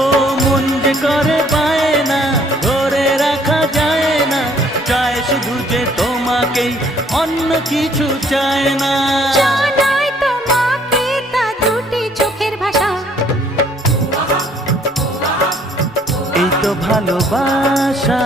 ও মন যে করে পায় না, ধরে রাখা যায় না, চায় শুধু যে তোমাকেই, অন্য কিছু চায় না। জানাই তোমাকে তা দুটি চোখের ভাষা, এই তো ভালোবাসা।